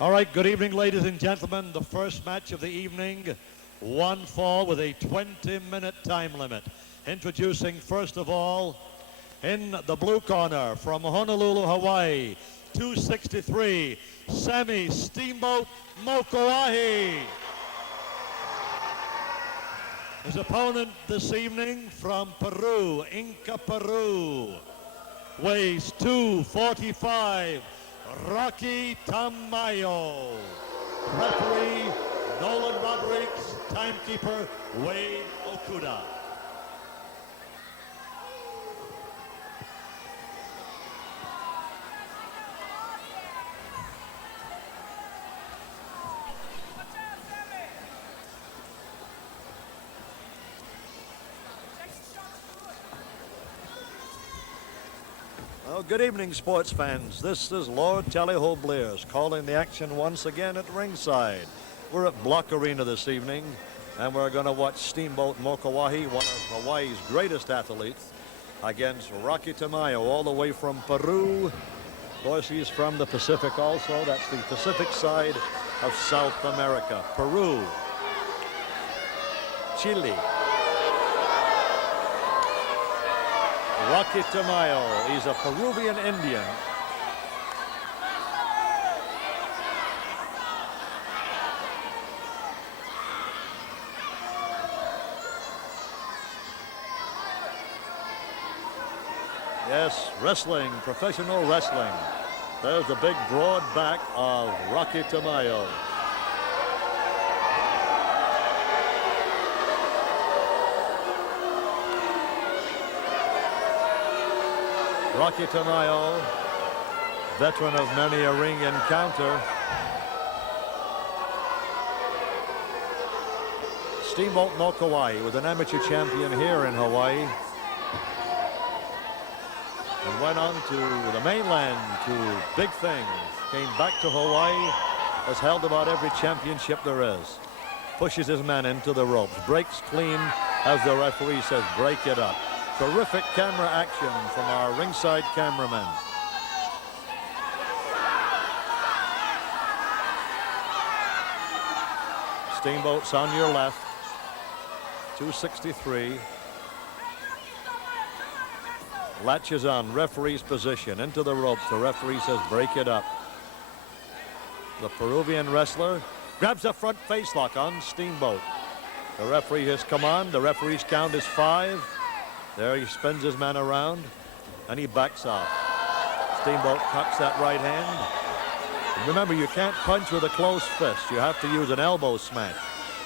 All right, good evening, ladies and gentlemen. The first match of the evening, one fall with a 20-minute time limit. Introducing, first of all, in the blue corner from Honolulu, Hawaii, 263, Sam Steamboat Mokuahi. His opponent this evening from Peru, Inca, Peru, weighs 245, Rocky Tamayo. Referee, Nolan Rodriguez. Timekeeper, Wayne Okuda. Well, good evening, sports fans. This is Lord James Blears calling the action once again at ringside. We're at Bloch Arena this evening, and we're going to watch Steamboat Mokuahi, one of Hawaii's greatest athletes, against Rocky Tamayo, all the way from Peru. Of course, he's from the Pacific also. That's the Pacific side of South America. Peru, Chile. Rocky Tamayo, he's a Peruvian Indian. Yes, wrestling, professional wrestling. There's the big broad back of Rocky Tamayo. Rocky Tamayo, veteran of many a ring encounter. Steamboat Mokuahi was an amateur champion here in Hawaii and went on to the mainland to big things. Came back to Hawaii, has held about every championship there is. Pushes his man into the ropes, breaks clean as the referee says, break it up. Terrific camera action from our ringside cameraman. Steamboat's on your left, 263. Latches on, referee's position, into the ropes. The referee says, break it up. The Peruvian wrestler grabs a front face lock on Steamboat. The referee has come on. The referee's count is 5. There he spins his man around, and he backs off. Steamboat cocks that right hand. And remember, you can't punch with a closed fist. You have to use an elbow smash.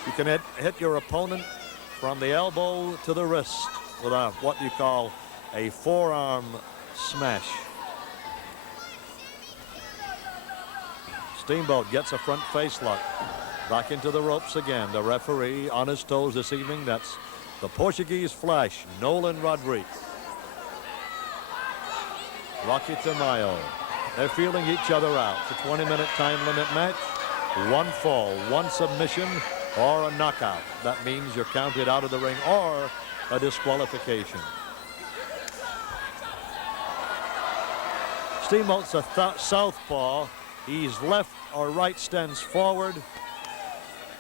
You can hit your opponent from the elbow to the wrist with a, what you call a forearm smash. Steamboat gets a front face lock. Back into the ropes again. The referee on his toes this evening. That's the Portuguese Flash, Nolan Rodriguez. Rocky Tamayo. They're feeling each other out. It's a 20-minute time limit match. One fall, one submission, or a knockout. That means you're counted out of the ring or a disqualification. Steamboat's a southpaw. He's left or right stands forward,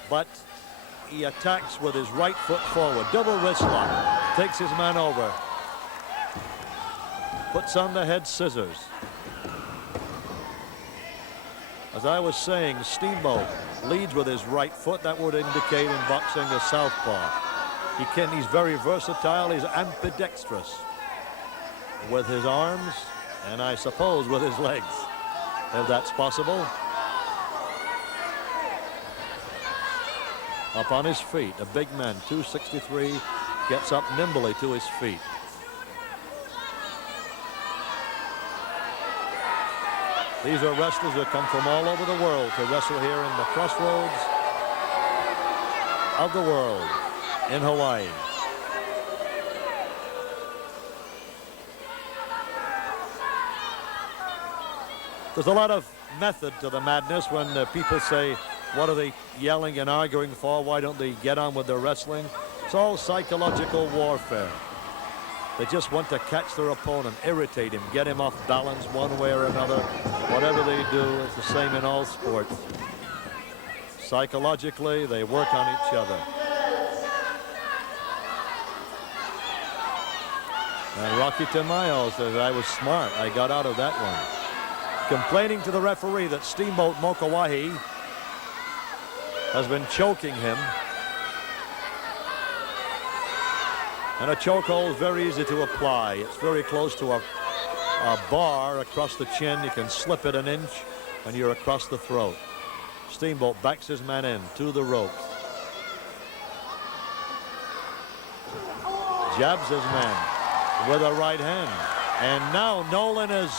but he attacks with his right foot forward. Double wrist lock. Takes his man over. Puts on the head scissors. As I was saying, Steamboat leads with his right foot. That would indicate in boxing a southpaw. He's very versatile. He's ambidextrous with his arms and I suppose with his legs, if that's possible. Up on his feet, a big man, 263, gets up nimbly to his feet. These are wrestlers that come from all over the world to wrestle here in the crossroads of the world in Hawaii. There's a lot of method to the madness when people say, what are they yelling and arguing for? Why don't they get on with their wrestling? It's all psychological warfare. They just want to catch their opponent, irritate him, get him off balance one way or another. Whatever they do, it's the same in all sports. Psychologically, they work on each other. And Rocky Tamayo says, I was smart. I got out of that one. Complaining to the referee that Steamboat Mokuahi has been choking him. And a chokehold is very easy to apply. It's very close to a bar across the chin. You can slip it an inch and you're across the throat. Steamboat backs his man in to the ropes. Jabs his man with a right hand. And now Nolan is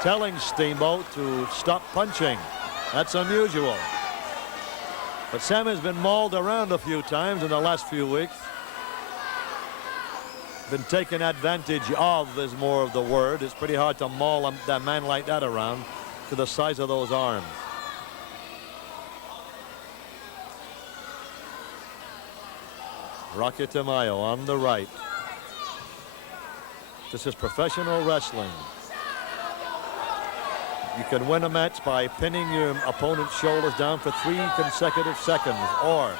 telling Steamboat to stop punching. That's unusual. But Sam has been mauled around a few times in the last few weeks. Been taken advantage of is more of the word. It's pretty hard to maul a man like that around to the size of those arms. Rocky Tamayo on the right. This is professional wrestling. You can win a match by pinning your opponent's shoulders down for 3 consecutive seconds, or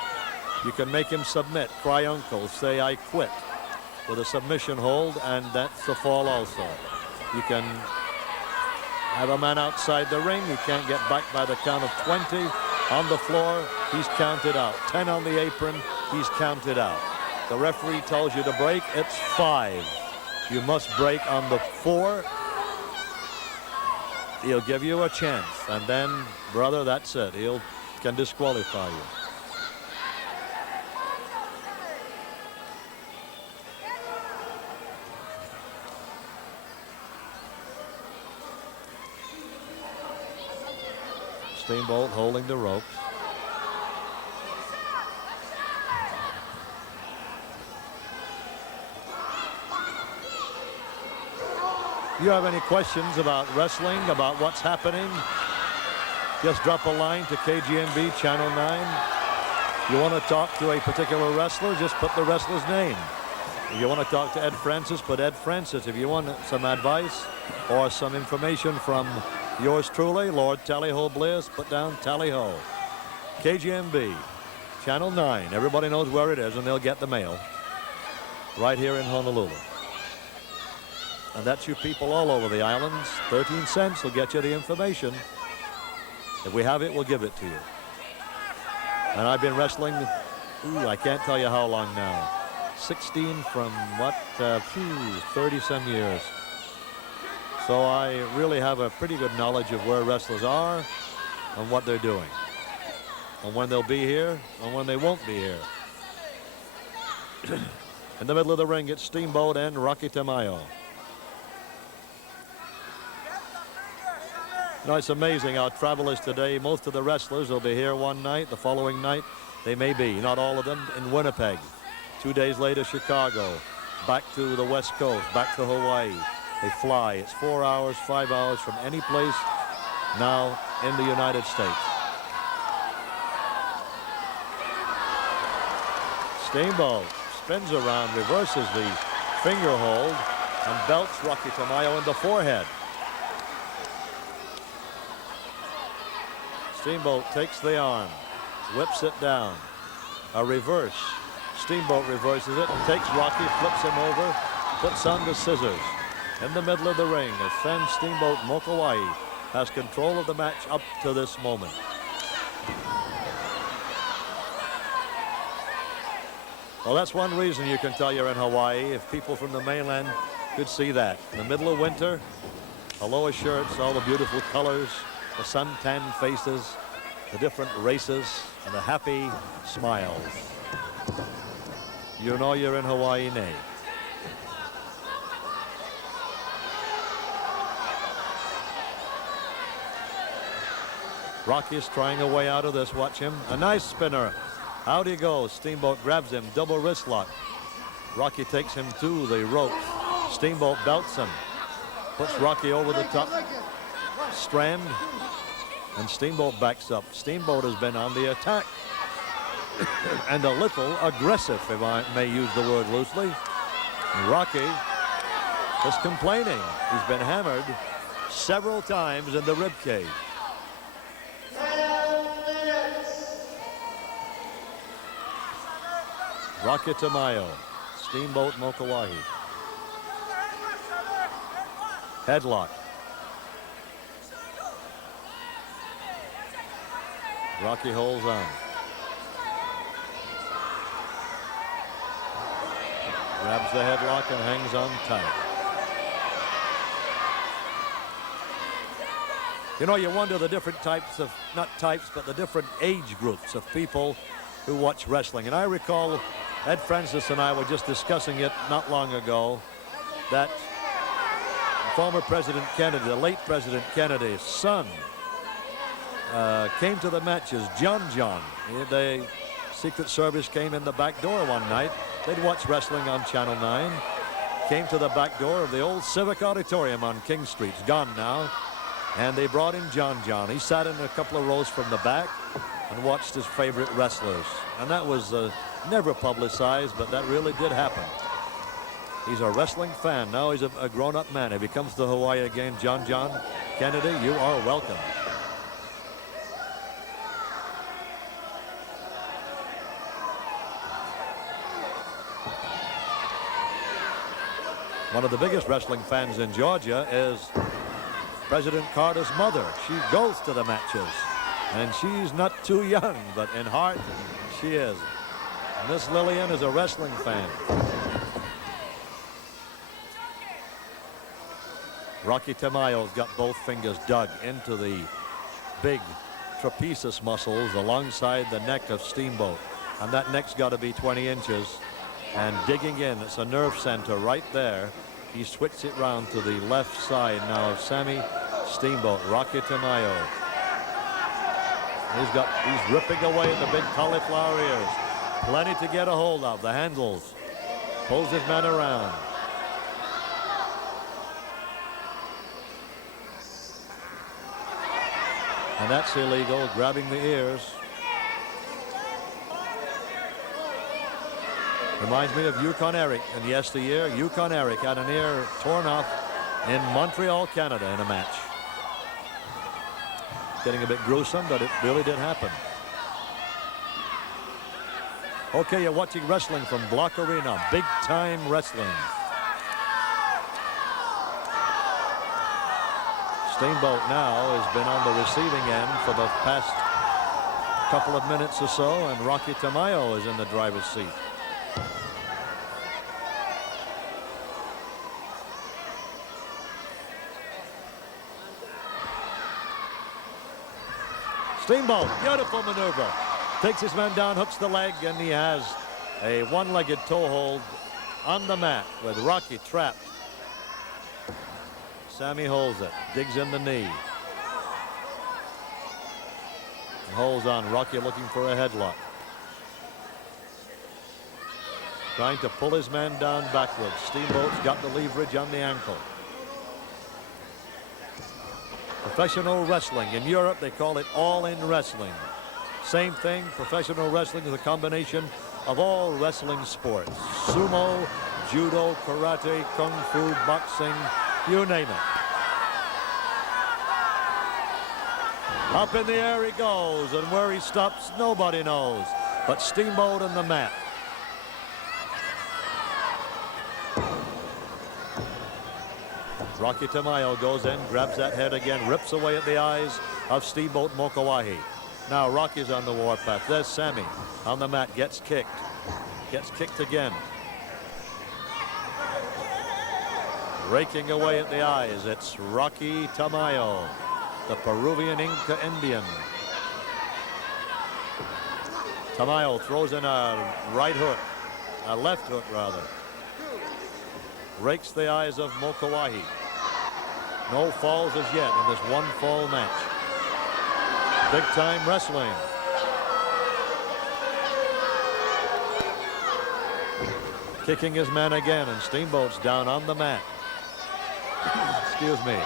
you can make him submit, cry uncle, say I quit, with a submission hold, and that's a fall also. You can have a man outside the ring. He can't get back by the count of 20. On the floor, he's counted out. 10 on the apron, he's counted out. The referee tells you to break, it's 5. You must break on the 4. He'll give you a chance, and then, brother, that's it. Can disqualify you. Steamboat holding the ropes. If you have any questions about wrestling, about what's happening, just drop a line to KGMB Channel 9. You want to talk to a particular wrestler, just put the wrestler's name. If you want to talk to Ed Francis, put Ed Francis. If you want some advice or some information from yours truly, Lord Tally-Ho Blears, put down Tally-Ho. KGMB Channel 9. Everybody knows where it is, and they'll get the mail right here in Honolulu. And that's you people all over the islands. 13 cents will get you the information. If we have it, we'll give it to you. And I've been wrestling, I can't tell you how long now. 16 from what, 30 some years. So I really have a pretty good knowledge of where wrestlers are and what they're doing, and when they'll be here and when they won't be here. In the middle of the ring, it's Steamboat and Rocky Tamayo. No, it's amazing how travel is today. Most of the wrestlers will be here one night. The following night, they may be, not all of them, in Winnipeg. 2 days later, Chicago. Back to the West Coast, back to Hawaii. They fly. It's 4 hours, 5 hours from any place now in the United States. Steamboat spins around, reverses the finger hold, and belts Rocky Tamayo in the forehead. Steamboat takes the arm, whips it down. A reverse. Steamboat reverses it, takes Rocky, flips him over, puts on the scissors. In the middle of the ring, as Sam Steamboat Mokuahi has control of the match up to this moment. Well, that's one reason you can tell you're in Hawaii. If people from the mainland could see that. In the middle of winter, aloha shirts, all the beautiful colors, the sun-tanned faces, the different races, and the happy smiles. You know you're in Hawaii, nay. Rocky is trying a way out of this. Watch him. A nice spinner. Out he goes. Steamboat grabs him. Double wrist lock. Rocky takes him to the ropes. Steamboat belts him. Puts Rocky over the top strand. And Steamboat backs up. Steamboat has been on the attack. And a little aggressive, if I may use the word loosely. Rocky is complaining. He's been hammered several times in the rib cage. Rocky Tamayo, Steamboat Mokuahi. Headlock. Rocky holds on. Grabs the headlock and hangs on tight. You know, you wonder the different types of, not types, but the different age groups of people who watch wrestling. And I recall Ed Francis and I were just discussing it not long ago, that former President Kennedy, the late President Kennedy's son, came to the matches. John. The Secret Service came in the back door one night. They'd watch wrestling on Channel 9. Came to the back door of the old Civic Auditorium on King Street. It's gone now. And they brought in John. He sat in a couple of rows from the back and watched his favorite wrestlers. And that was never publicized, but that really did happen. He's a wrestling fan. Now he's a grown-up man. If he comes to Hawaii again, John Kennedy, you are welcome. One of the biggest wrestling fans in Georgia is President Carter's mother. She goes to the matches, and she's not too young, but in heart, she is. Miss Lillian is a wrestling fan. Rocky Tamayo's got both fingers dug into the big trapezius muscles alongside the neck of Steamboat, and that neck's got to be 20 inches. And digging in, it's a nerve center right there. He switched it round to the left side now of Sammy Steamboat. Rocky Tamayo. He's ripping away at the big cauliflower ears. Plenty to get a hold of. The handles. Pulls his man around. And that's illegal, grabbing the ears. Reminds me of Yukon Eric in yesteryear. Yukon Eric had an ear torn off in Montreal, Canada in a match. Getting a bit gruesome, but it really did happen. Okay, you're watching wrestling from Bloch Arena. Big time wrestling. Steamboat now has been on the receiving end for the past couple of minutes or so, and Rocky Tamayo is in the driver's seat. Steamboat, beautiful maneuver. Takes his man down, hooks the leg, and he has a one-legged toe hold on the mat with Rocky trapped. Sammy holds it, digs in the knee. And holds on. Rocky looking for a headlock. Trying to pull his man down backwards. Steamboat's got the leverage on the ankle. Professional wrestling. In Europe, they call it all-in wrestling. Same thing, professional wrestling is a combination of all wrestling sports. Sumo, judo, karate, kung fu, boxing, you name it. Up in the air he goes, and where he stops, nobody knows. But Steamboat on the mat. Rocky Tamayo goes in, grabs that head again, rips away at the eyes of Steamboat Mokuahi. Now Rocky's on the warpath. There's Sammy on the mat, gets kicked. Gets kicked again. Raking away at the eyes, it's Rocky Tamayo, the Peruvian Inca Indian. Tamayo throws in a right hook, a left hook rather. Rakes the eyes of Mokuahi. No falls as yet in this one fall match. Big time wrestling. Kicking his man again, and Steamboat's down on the mat. Excuse me.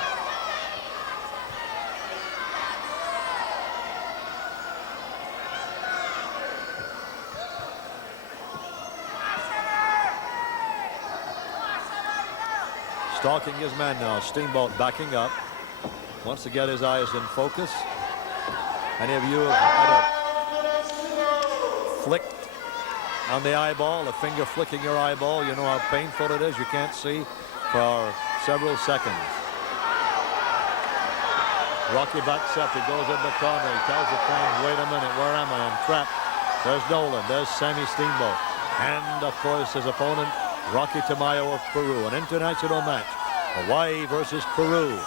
stalking his man now. Steamboat backing up. Wants to get his eyes in focus. Any of you have had a flick on the eyeball, a finger flicking your eyeball? You know how painful it is. You can't see for several seconds. Rocky backs up. He goes in the corner. He tells the fans, wait a minute, where am I? I'm trapped. There's Nolan. There's Sammy Steamboat. And, of course, his opponent, Rocky Tamayo of Peru. An international match. Hawaii versus Peru.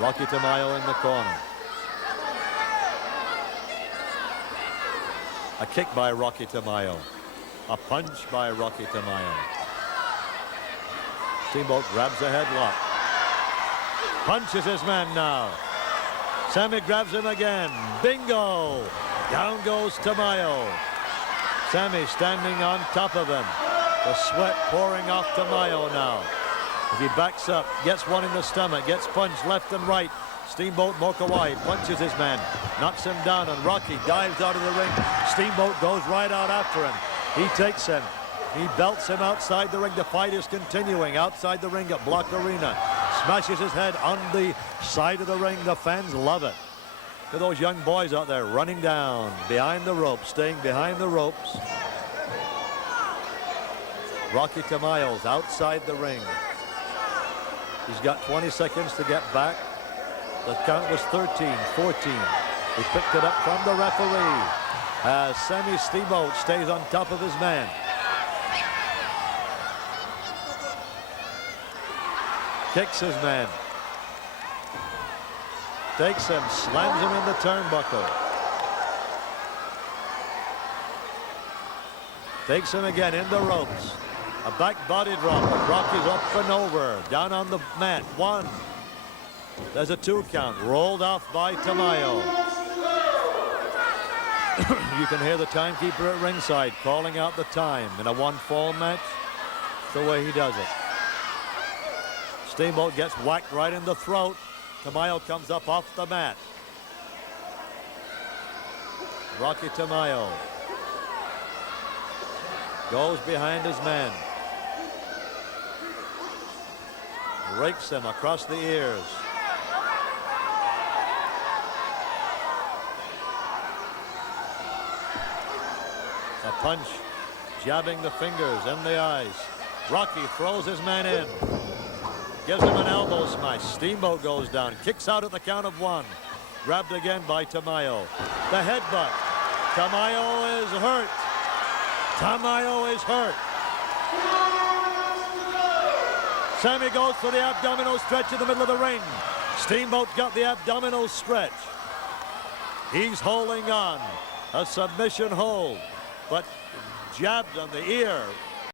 Rocky Tamayo in the corner. A kick by Rocky Tamayo. A punch by Rocky Tamayo. Steamboat grabs a headlock. Punches his man now. Sammy grabs him again. Bingo! Down goes Tamayo. Sammy standing on top of him. The sweat pouring off Tamayo now. As he backs up, gets one in the stomach, gets punched left and right. Steamboat Mokawai punches his man, knocks him down, and Rocky dives out of the ring. Steamboat goes right out after him. He takes him. He belts him outside the ring. The fight is continuing outside the ring at Bloch Arena. Smashes his head on the side of the ring. The fans love it. Look at those young boys out there running down behind the ropes, staying behind the ropes. Rocky Tamayo's outside the ring. He's got 20 seconds to get back. The count was 13, 14. He picked it up from the referee as Sammy Steamboat stays on top of his man. Kicks his man. Takes him, slams him in the turnbuckle. Takes him again in the ropes. A back body drop. Rocky's up and over. Down on the mat. One. There's a 2 count. Rolled off by Tamayo. You can hear the timekeeper at ringside calling out the time in a 1-fall match. It's the way he does it. Steamboat gets whacked right in the throat. Tamayo comes up off the mat. Rocky Tamayo goes behind his man. Rakes him across the ears. A punch, jabbing the fingers in the eyes. Rocky throws his man in. Gives him an elbow smash. Steamboat goes down. Kicks out at the count of 1. Grabbed again by Tamayo. The headbutt. Tamayo is hurt. Tamayo is hurt. Sammy goes for the abdominal stretch in the middle of the ring. Steamboat got the abdominal stretch. He's holding on. A submission hold. But jabbed on the ear